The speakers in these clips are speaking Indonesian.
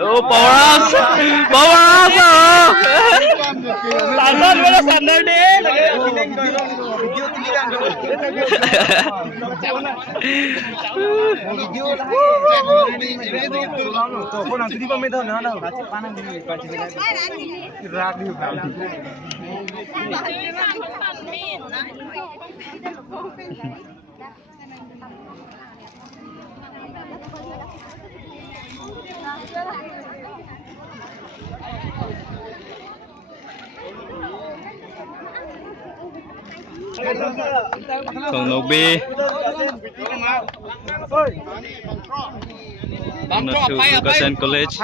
Oh, power Standar mana standar deh. Thằng Nô Bi Gasan College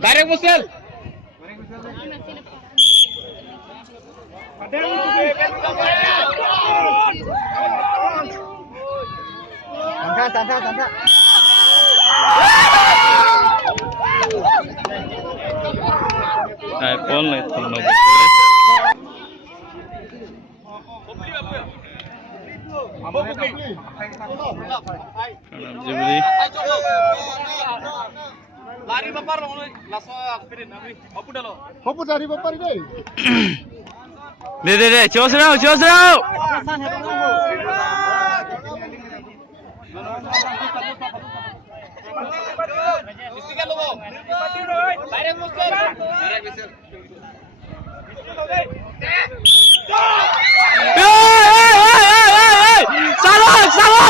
Direct Musel Tangka iPhone lại thằng Nô Bi Lari bapar langsung spirit nabi. Hopu dari bapar ini. Deh, jos rau. Istiqlal logo. Direct muskel. Salah.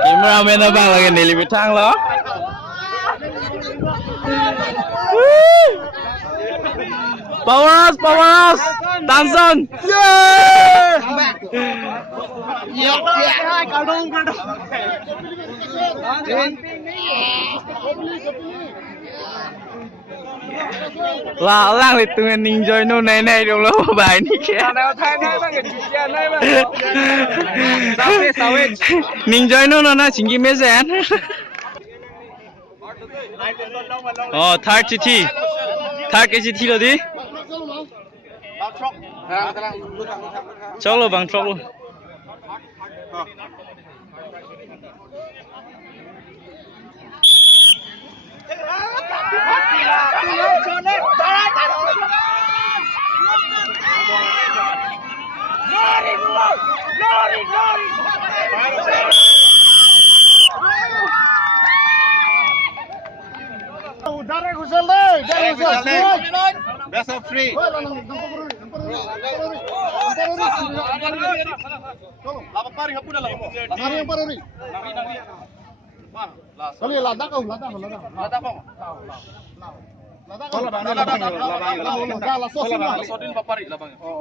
Cameraman abang lagi nilai bitang loh. Power us, Tanson. Là lang thì tụi mình enjoy nó này đúng không bài này kia. Enjoy nó chính cái mấy giờ. Third cái gì rồi đi. Cholo bang truck luôn. Dari Gusel deh. Best of three.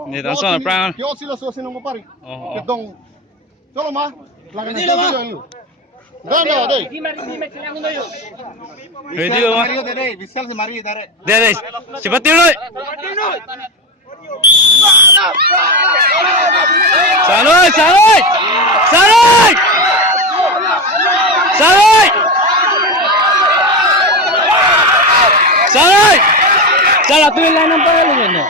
Ini Tanson apa? Ready lo mah? Deh, cepat dulu. Saloi. Salah tu line number lu ni.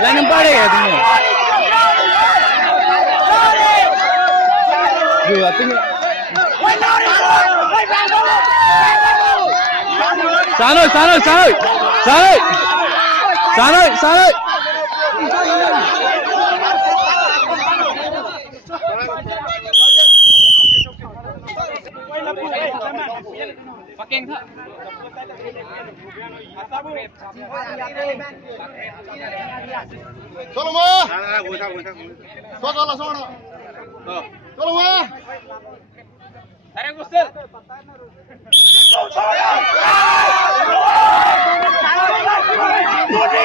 Line number ya tu ni. Dua tu. Saloi. Pakai tak? Tolong mah. Tolong mah. Tarik Gusel. Boleh